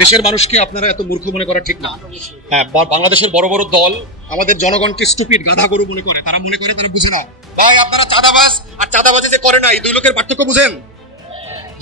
দেশের মানুষকে আপনারা এত মূর্খ মনে করা ঠিক না। হ্যাঁ, বাংলাদেশের বড় বড় দল আমাদের জনগণকে স্টুপিড গাধা গরু মনে করে, তারা মনে করে তারা বুঝে না। ভাই আপনারা চাঁদাবাজ আর চাঁদাবাজে যে করে নাই, দুই লোকের পার্থক্য বুঝেন?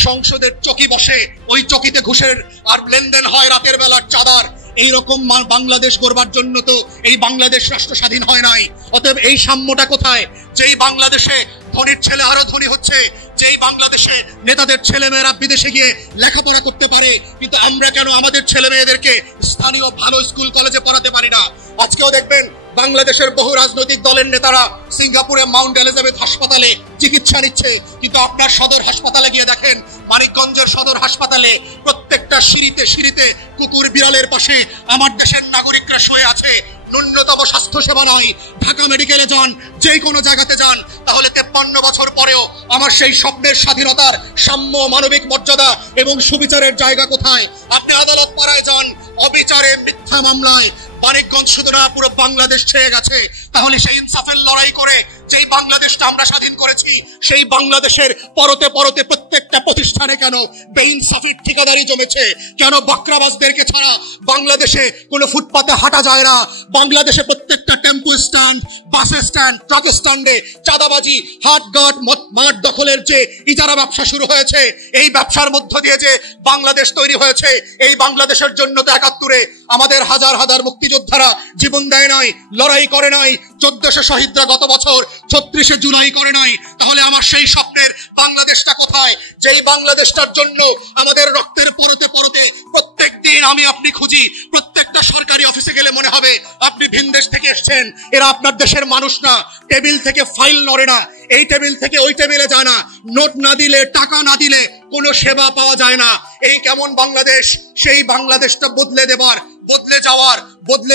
সংসদের চকি বসে, ওই চকিতে ঘুষের আর লেনদেন হয় রাতের বেলার চাঁদার। এইরকম বাংলাদেশ গড়বার জন্য তো এই বাংলাদেশ রাষ্ট্র স্বাধীন হয় নাই। অতএব এই সাম্যটা কোথায়? যেই বাংলাদেশে ধনীর ছেলে আরো ধনী হচ্ছে, যেই বাংলাদেশে নেতাদের ছেলে মেয়েরা বিদেশে গিয়ে লেখাপড়া করতে পারে, কিন্তু আমরা কেন আমাদের ছেলে মেয়েদেরকে স্থানীয় ভালো স্কুল কলেজে পড়াতে পারি না? আজকেও দেখবেন বাংলাদেশের বহু রাজনৈতিক দলের নেতারা সিঙ্গাপুরে মাউন্ট এলিজাবেথ হাসপাতালে চিকিৎসা নিচ্ছে, কিন্তু আপনার সদর হাসপাতালে গিয়ে দেখেন, মানিকগঞ্জের সদর হাসপাতালে প্রত্যেকটা সিঁড়িতে সিঁড়িতে কুকুর বিড়ালের পাশে আমার দেশের নাগরিকরা শুয়ে আছে। ন্যূনতম স্বাস্থ্য সেবা নাই। ঢাকা মেডিকেলে যান, যে কোনো জায়গাতে যান, তাহলে 53 বছর পরেও আমার সেই স্বপ্নের স্বাধীনতার সাম্য, মানবিক মর্যাদা এবং সুবিচারের জায়গা কোথায়? আপনি আদালত পাড়ায় যান, অবিচারে মিথ্যা মামলায় মানিকগঞ্জ শুধু না পুরো বাংলাদেশ ছেয়ে গেছে। তাহলে সেই ইনসাফের লড়াই করে যেই বাংলাদেশটা আমরা স্বাধীন করেছি, সেই বাংলাদেশের পরতে পরতে প্রত্যেকটা প্রতিষ্ঠানে কেন বেইনসাফির ঠিকাদারি জমেছে? কেন বকরাবাজদেরকে ছাড়া বাংলাদেশে কোনো ফুটপাতে হাঁটা যায় না? বাংলাদেশে প্রত্যেকটা tempo stand, bus stand, truck স্ট্যান্ডে চাঁদাবাজি, হাটঘাট, মাঠ দখলের যে ইজারা ব্যবসা শুরু হয়েছে, এই ব্যবসার মধ্য দিয়ে যে বাংলাদেশ তৈরি হয়েছে, এই বাংলাদেশের জন্য তো 71-এ আমাদের হাজার হাজার মুক্তিযোদ্ধারা জীবন দেয় নাই, লড়াই করে নাই। 1400 শহীদরা গত বছর 36শে জুলাই করে নাই। তাহলে আমার সেই স্বপ্নের বাংলাদেশটা কোথায়? যেই বাংলাদেশটার জন্য আমাদের রক্তের পরতে পরতে প্রত্যেক দিন আমি আপনি খুঁজি। প্রত্যেকটা সরকারি অফিসে গেলে মনে হবে আপনি ভিনদেশ থেকে এসেছেন, এরা আপনার দেশের মানুষ না। টেবিল থেকে ফাইল নড়ে না, এই টেবিল থেকে ওই টেবিলে যায় না। নোট না দিলে, টাকা না দিলে কোনো সেবা পাওয়া যায় না। এই কেমন বাংলাদেশ? সেই বাংলাদেশটা বদলে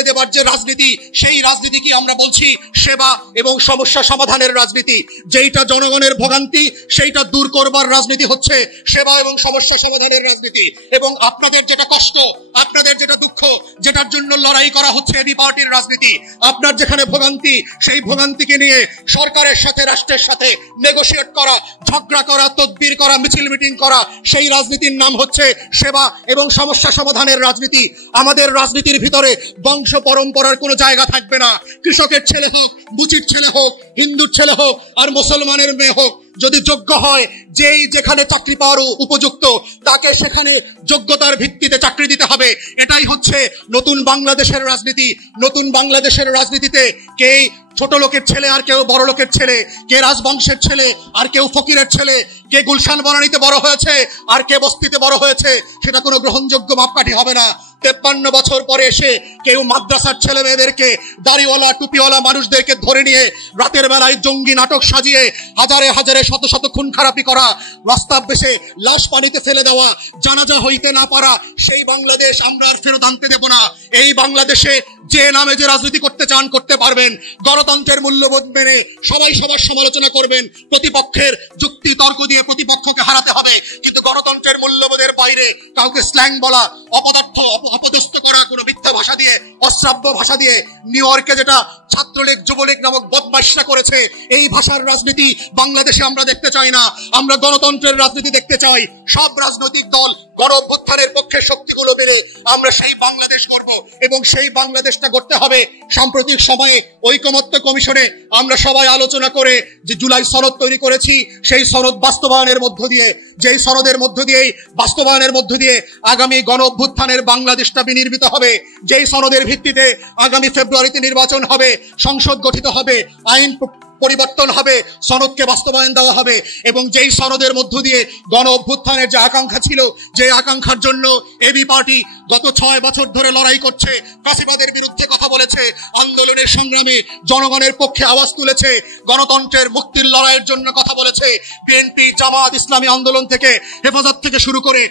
দেবার যে রাজনীতি, সেই রাজনীতি কি আমরা বলছি সেবা এবং সমস্যা সমাধানের রাজনীতি। যেইটা জনগণের ভোগান্তি, সেইটা দূর করবার রাজনীতি হচ্ছে সেবা এবং সমস্যা সমাধানের রাজনীতি। এবং আপনাদের যেটা কষ্ট, আপনাদের যেটা দুঃখ, যেটার জন্য লড়াই করা হচ্ছে এবি পার্টির রাজনীতি। আপনার যেখানে ভোগান্তি, সেই ভোগান্তিকে নিয়ে সরকারের সাথে, রাষ্ট্রের সাথে নেগোশিয়েট করা, ঝগড়া করা, তদবির করা, মিছিল মিটিং করা, সেই রাজনীতির নাম হচ্ছে সেবা এবং সমস্যা সমাধানের রাজনীতি। আমাদের রাজনীতির ভিতরে বংশ পরম্পরার কোনো জায়গা থাকবে না। কৃষকের ছেলে হোক, মুচির ছেলে হোক, হিন্দুর ছেলে হোক আর মুসলমানের মেয়ে হোক, যদি যোগ্য হয়, যেই যেখানে চাকরি পাওয়ার উপযুক্ত, তাকে সেখানে যোগ্যতার ভিত্তিতে চাকরি দিতে হবে। এটাই হচ্ছে নতুন বাংলাদেশের রাজনীতি। নতুন বাংলাদেশের রাজনীতিতে কে ছোট লোকের ছেলে আর কেউ বড় লোকের ছেলে, কে রাজবংশের ছেলে আর কেউ ফকিরের ছেলে, কে গুলশান বনানীতে বড় হয়েছে আর কে বস্তিতে বড় হয়েছে, সেটা কোনো গ্রহণযোগ্য মাপকাঠি হবে না। 53 বছর পরে এসে কেউ মাদ্রাসার ছেলে মেয়েদেরকে, দাড়িওয়ালা টুপিওয়ালা মানুষদেরকে ধরে নিয়ে রাতের বেলায় জঙ্গি নাটক সাজিয়ে হাজারে হাজারে শত শত খুন খারাপি করা, রাস্তার বেশে লাশ পানিতে ফেলে দেওয়া, জানাজা হইতে না পারা, সেই বাংলাদেশ আমরা আর ফেরত আনতে দেব না। এই বাংলাদেশে যে নামে যে রাজনীতি করতে চান করতে পারবেন। গণতন্ত্রের মূল্যবোধ মেনে সবাই সবার সমালোচনা করবেন। প্রতিপক্ষের যুক্তি তর্ক দিয়ে প্রতিপক্ষকে হারাতে হবে, কিন্তু গণতন্ত্রের মূল্যবোধের বাইরে কাউকে স্ল্যাং বলা, অপদার্থ অপদস্থ করা, কোনো মিথ্যা ভাষা দিয়ে, অশ্রাব্য ভাষা দিয়ে, নিউ ইয়র্কে যেটা ছাত্রলীগ যুবলীগ নামক বদমাইশরা করেছে, এই ভাষার রাজনীতি বাংলাদেশে আমরা দেখতে চাই না। আমরা গণতন্ত্রের রাজনীতি দেখতে চাই। সব রাজনৈতিক দল গণ অভ্যুত্থানের পক্ষে শক্তিগুলো মেরে আমরা সেই বাংলাদেশ গড়ব, এবং সেই বাংলাদেশটা গড়তে হবে। সাম্প্রতিক সময়ে ঐকমত্য কমিশনে আমরা সবাই আলোচনা করে যে জুলাই সনদ তৈরি করেছি, সেই সনদ বাস্তবায়নের মধ্য দিয়ে, যেই সনদের মধ্য দিয়েই বাস্তবায়নের মধ্য দিয়ে আগামী গণ অভ্যুত্থানের বাংলাদেশটা বিনির্মিত হবে। যেই সনদের ভিত্তিতে আগামী ফেব্রুয়ারিতে নির্বাচন হবে, সংসদ গঠিত হবে, আইন পরিবর্তন হবে, সনদকে বাস্তবায়ন দেওয়া হবে। এবং যেই সনদের মধ্য দিয়ে গণ অভ্যুত্থানের যে আকাঙ্ক্ষা ছিল, যে আকাঙ্ক্ষার জন্য এবি পার্টি গত 6 বছর ধরে লড়াই করছে, ফ্যাসিবাদের বিরুদ্ধে কথা বলেছে, আন্দোলনের সংগ্রামে জনগণের পক্ষে আওয়াজ তুলেছে, গণতন্ত্রের মুক্তির লড়াইয়ের জন্য কথা বলেছে। বিএনপি, জামাত, ইসলামী আন্দোলন থেকে, হেফাজত থেকে শুরু করে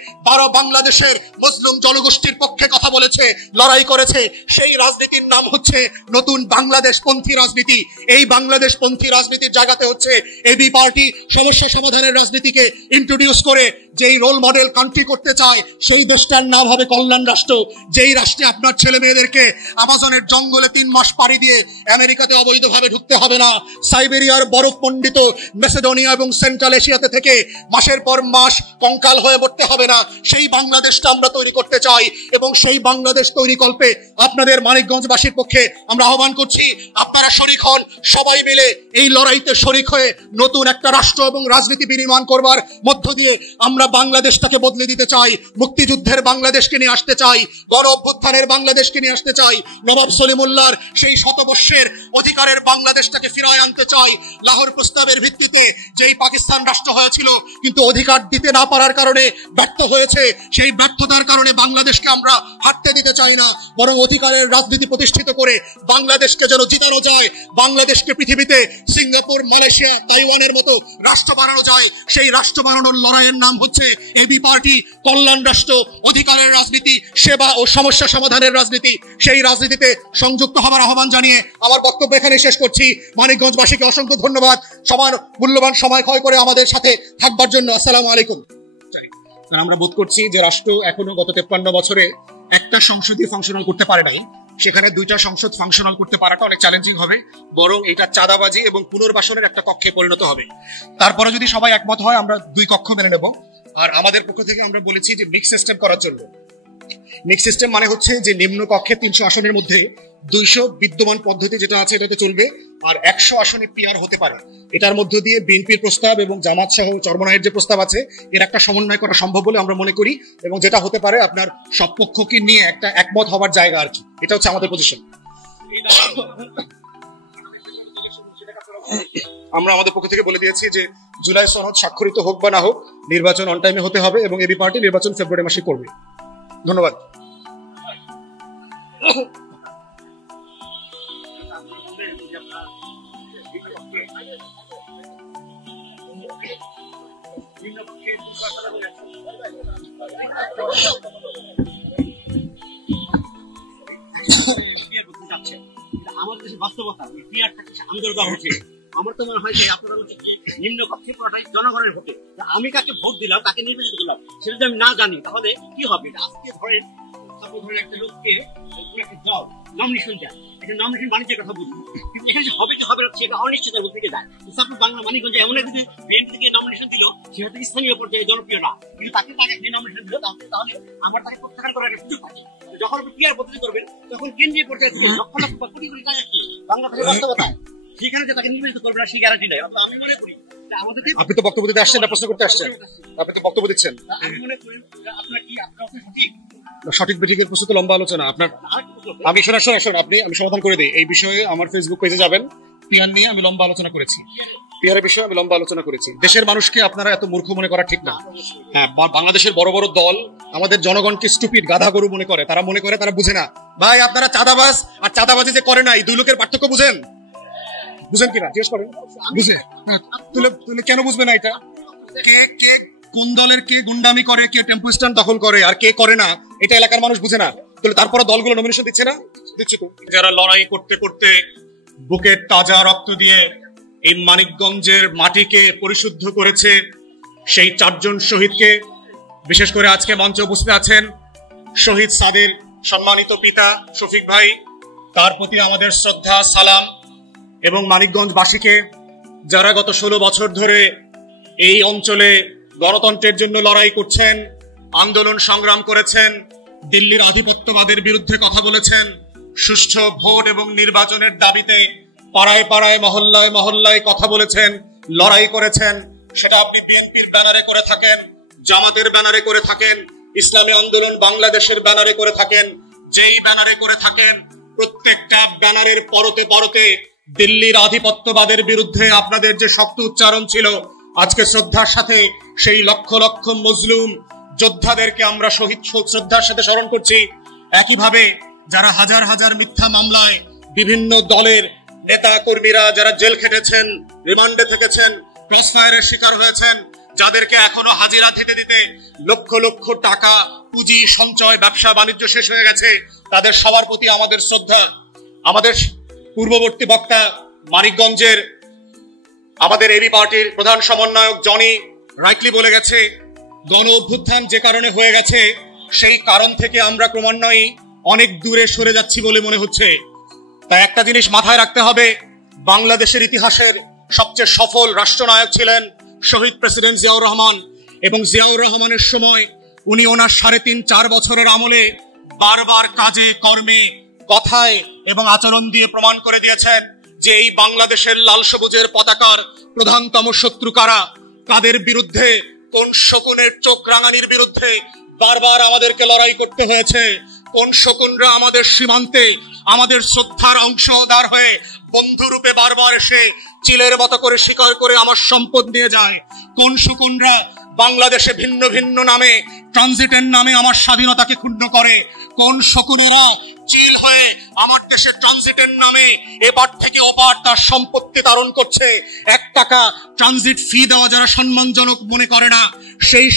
বাংলাদেশের মুসলিম জনগোষ্ঠীর পক্ষে কথা বলেছে, লড়াই করেছে। সেই রাজনীতির নাম হচ্ছে নতুন বাংলাদেশপন্থী রাজনীতি। এই বাংলাদেশপন্থী রাজনীতির জায়গাতে হচ্ছে এবি পার্টি সমস্যা সমাধানের রাজনীতিকে ইন্ট্রোডিউস করে যেই রোল মডেল কান্ট্রি করতে চায়, সেই দেশটার নাম হবে কল্যাণ রাষ্ট্র, যেই রাষ্ট্রে আপনার ছেলে মেয়েদেরকে আমাজনের জঙ্গলে 3 মাস পাড়ি দিয়ে আমেরিকাতে অবৈধভাবে ঢুকতে হবে না, সাইবেরিয়ার বরফ মণ্ডিত মেসিডোনিয়া এবং সেন্ট্রাল এশিয়াতে থেকে মাসের পর মাস কঙ্কাল হয়ে মরতে হবে না, সেই বাংলাদেশটা আমরা তৈরি করতে চাই। এবং সেই বাংলাদেশ তৈরি কল্পে আপনাদের মানিকগঞ্জবাসীর পক্ষে আমরা আহ্বান করছি, আপনারা শরিক হন, সবাই মিলে এই লড়াইতে শরিক হয়ে নতুন একটা রাষ্ট্র এবং রাজনীতি বিনির্মাণ করবার মধ্য দিয়ে আমরা বাংলাদেশটাকে বদলে দিতে চাই। মুক্তিযুদ্ধের বাংলাদেশকে নিয়ে আসতে চাই, গণ অভ্যুত্থানের বাংলাদেশকে নিয়ে আসতে চাই, নবাব সলিমুল্লাহর সেই শতবর্ষের অধিকারের বাংলাদেশটাকে ফিরায় আনতে চাই। লাহোর প্রস্তাবের ভিত্তিতে যেই পাকিস্তান রাষ্ট্র হয়েছিল কিন্তু অধিকার দিতে না পারার কারণে ব্যর্থ হয়েছে, সেই ব্যর্থতার কারণে বাংলাদেশকে আমরা হাঁটতে দিতে চাই না, বরং অধিকারের রাজনীতি প্রতিষ্ঠিত করে বাংলাদেশকে যেন জিতানো যায়, বাংলাদেশকে পৃথিবীতে সিঙ্গাপুর, মালয়েশিয়া, তাইওয়ানের মতো রাষ্ট্র বানানো যায়। সেই রাষ্ট্র বানানোর লড়াইয়ের নাম হচ্ছে এবি পার্টি, কল্যাণ রাষ্ট্র, অধিকারের রাজনীতি, সেবা ও সমস্যা সমাধানের রাজনীতি। সেই রাজনীতিতে সংযুক্ত হবার আহ্বান জানিয়ে আমার বক্তব্য এখানে শেষ করছি। মানিকগঞ্জবাসীকে অসংখ্য ধন্যবাদ সবার মূল্যবান সময় ক্ষয় করে আমাদের সাথে থাকবার জন্য। আসসালামু আলাইকুম। আমরা বোধ করছি যে রাষ্ট্র এখনো গত 53 বছরে একটা সংসদই ফাংশনাল করতে পারে নাই, সেখানে 2টা সংসদ ফাংশনাল করতে পারাটা অনেক চ্যালেঞ্জিং হবে, বরং এটা চাঁদাবাজি এবং পুনর্বাসনের একটা কক্ষে পরিণত হবে। তারপরে যদি সবাই একমত হয় আমরা 2 কক্ষ মেনে নেব। আর আমাদের পক্ষ থেকে আমরা বলেছি যে মিক্স সিস্টেম করার জন্য। মিক্স সিস্টেম মানে হচ্ছে যে নিম্ন কক্ষে 300 আসনের মধ্যে 200 বিদ্যমান পদ্ধতি যেটা আছে এটাতে চলবে, আর 100 আসনে পিআর হতে পারে। এটার মধ্য দিয়ে বিএনপির প্রস্তাব এবং জামাত সহ চরমনায়ের যে প্রস্তাব আছে এর একটা সমন্বয় করা সম্ভব বলে আমরা মনে করি, এবং যেটা হতে পারে আপনার সব পক্ষকে নিয়ে একটা একমত হবার জায়গা আর কি। এটা হচ্ছে আমাদের পজিশন। আমরা আমাদের পক্ষ থেকে বলে দিয়েছি যে জুলাই সনদ স্বাক্ষরিত হোক বা না হোক, নির্বাচন অন টাইমে হতে হবে এবং এবি পার্টি নির্বাচন ফেব্রুয়ারি মাসে করবে। ধন্যবাদ। আমাদের দেশে বাস্তবতা আন্দোলন হচ্ছে, আমার তো মনে হয় যে আপনারা নিম্ন কক্ষে পুরোটাই জনগণের ভোটে। আমি কাকে ভোট দিলাম, কাকে নির্বাচিত করলাম সেটা যদি আমি না জানি তাহলে কি হবে? আজকে ধরেন একটা লোককে একটা দল নমিনেশন দেয়, একটা নমিনেশন বাণিজ্যের কথা বুঝবো, কিন্তু এখানে হবে কি হবে সেটা অনিশ্চয়তার মধ্যে থেকে যায়। সাপোজ বাংলা মানিকগঞ্জে এমন যদি বিএনপি থেকে নমিনেশন দিল, সে হয়তো স্থানীয় পর্যায়ে জনপ্রিয় না, কিন্তু তাকে যে নমিনেশন দিল তাহলে আমার তাকে প্রত্যাখ্যান করার একটা সুযোগ থাকে। যখন আপনি পিআর পদ্ধতি করবেন তখন কেন্দ্রীয় পর্যায়ে থেকে লক্ষ লক্ষ বা কোটি কোটি টাকা কি বাংলাদেশের বাস্তবতা সেখানে যে তাকে নির্বাচিত করবে না সেই গ্যারান্টি নেই। আমি মনে করি আপনি তো বক্তব্য দিতে আসছেন না প্রশ্ন করতে আসছেন, আপনি তো বক্তব্য দিচ্ছেন। আমি মনে করি আপনার কি আপনার সঠিক সঠিক বেঠিকের প্রশ্ন তো লম্বা আলোচনা আপনার। আমি শোনান আপনি, আমি সমাধান করে দিই। এই বিষয়ে আমার ফেসবুক পেজে যাবেন, পিআর নিয়ে আমি লম্বা আলোচনা করেছি, পিআরের বিষয়ে আমি লম্বা আলোচনা করেছি। দেশের মানুষকে আপনারা এত মূর্খ মনে করা ঠিক না। হ্যাঁ, বাংলাদেশের বড় বড় দল আমাদের জনগণকে স্টুপিড গাধা গরু মনে করে, তারা মনে করে তারা বুঝে না। ভাই আপনারা চাঁদাবাজ আর চাঁদাবাজি যে করে না এই 2 লোকের পার্থক্য বুঝেন কিনা জিজ্ঞেস করেন। বুঝে তুলে কেন বুঝবে না? এটা কে কোন দলের কে গুন্ডামি করে, কে টেম্পো স্ট্যান্ড দখল করে আর কে করে না এটা এলাকার মানুষ বুঝে না। তাহলে তারপরে দলগুলো নমিনেশন দিচ্ছে না? দিচ্ছে তো। যারা লড়াই করতে করতে বুকের তাজা রক্ত দিয়ে এই মানিকগঞ্জের মাটিকে পরিশুদ্ধ করেছে, সেই 4 জন শহীদকে, বিশেষ করে আজকে মঞ্চে উপস্থিত আছেন শহীদ সাদির সম্মানিত পিতা শফিক ভাই, তার প্রতি আমাদের শ্রদ্ধা সালাম। এবং মানিকগঞ্জবাসীকে যারা গত 16 বছর ধরে এই অঞ্চলে গণতন্ত্রের জন্য লড়াই করছেন, আন্দোলন সংগ্রাম করেছেন, দিল্লির আধিপত্যবাদের বিরুদ্ধে কথা বলেছেন, সুষ্ঠু ভোট এবং নির্বাচনের দাবিতে পাড়ায় পাড়ায় মহল্লায় মহল্লায় কথা বলেছেন, লড়াই করেছেন, সেটা আপনি বিএনপির ব্যানারে করে থাকেন, জামাতের ব্যানারে করে থাকেন, ইসলামী আন্দোলন বাংলাদেশের ব্যানারে করে থাকেন, যেই ব্যানারে করে থাকেন প্রত্যেকটা ব্যানারের পরতে পরতে দিল্লির আধিপত্যবাদের বিরুদ্ধে আপনাদের যে শক্ত উচ্চারণ ছিল, আজকে শ্রদ্ধার সাথে সেই লক্ষ লক্ষ মজলুম যোদ্ধাদেরকে আমরা শহীদ শ্রদ্ধার সাথে স্মরণ করছি। একইভাবে যারা হাজার হাজার মিথ্যা মামলায় বিভিন্ন দলের নেতা কর্মীরা যারা জেল খেটেছেন, রিমান্ডে থেকেছেন, ক্রসফায়ারের শিকার হয়েছেন, যাদেরকে এখনো হাজিরা দিতে দিতে লক্ষ লক্ষ টাকা পুঁজি সঞ্চয় ব্যবসা বাণিজ্য শেষ হয়ে গেছে, তাদের সবার প্রতি আমাদের শ্রদ্ধা। আমাদের পূর্ববর্তী বক্তা মানিকগঞ্জের আমাদের এবি পার্টির প্রধান সমন্বয়ক জনি রাইটলি বলে গেছে, গণ অভ্যুত্থান যে কারণে হয়ে গেছে সেই কারণ থেকে আমরা ক্রমান্বয়ে অনেক দূরে সরে যাচ্ছি বলে মনে হচ্ছে। তাই একটা জিনিস মাথায় রাখতে হবে, বাংলাদেশের ইতিহাসের সবচেয়ে সফল রাষ্ট্রনায়ক ছিলেন শহীদ প্রেসিডেন্ট জিয়াউর রহমান, এবং জিয়াউর রহমানের সময় উনি ওনার 3.5-4 বছরের আমলে বারবার কাজে কর্মে কথায় এবং আচরণ দিয়ে প্রমাণ করে দিয়েছেন যে এই বাংলাদেশের লাল সবুজের পতাকার প্রধানতম শত্রু কারা, তাদের বিরুদ্ধে, কোন শকুনের চোখ রাঙানির বিরুদ্ধে বারবার আমাদেরকে লড়াই করতে হয়েছে, কোন শকুনরা আমাদের সীমান্তে আমাদের শ্রদ্ধার অংশদার হয়ে বন্ধুরূপে বারবার এসে চিলের মতো করে শিকার করে আমার সম্পদ নিয়ে যায়, কোন শকুনরা বাংলাদেশে ভিন্ন ভিন্ন নামে ট্রানজিটের নামে আমার স্বাধীনতাকে ক্ষুণ্ণ করে, কোন শকুনেরা চিল হয়ে আমার দেশের ট্রানজিটের নামে এবার থেকে ওপার তার সম্পত্তি তারণ করছে। 1 টাকা ট্রানজিট ফি দেওয়া যারা সম্মানজনক মনে করে না, সেই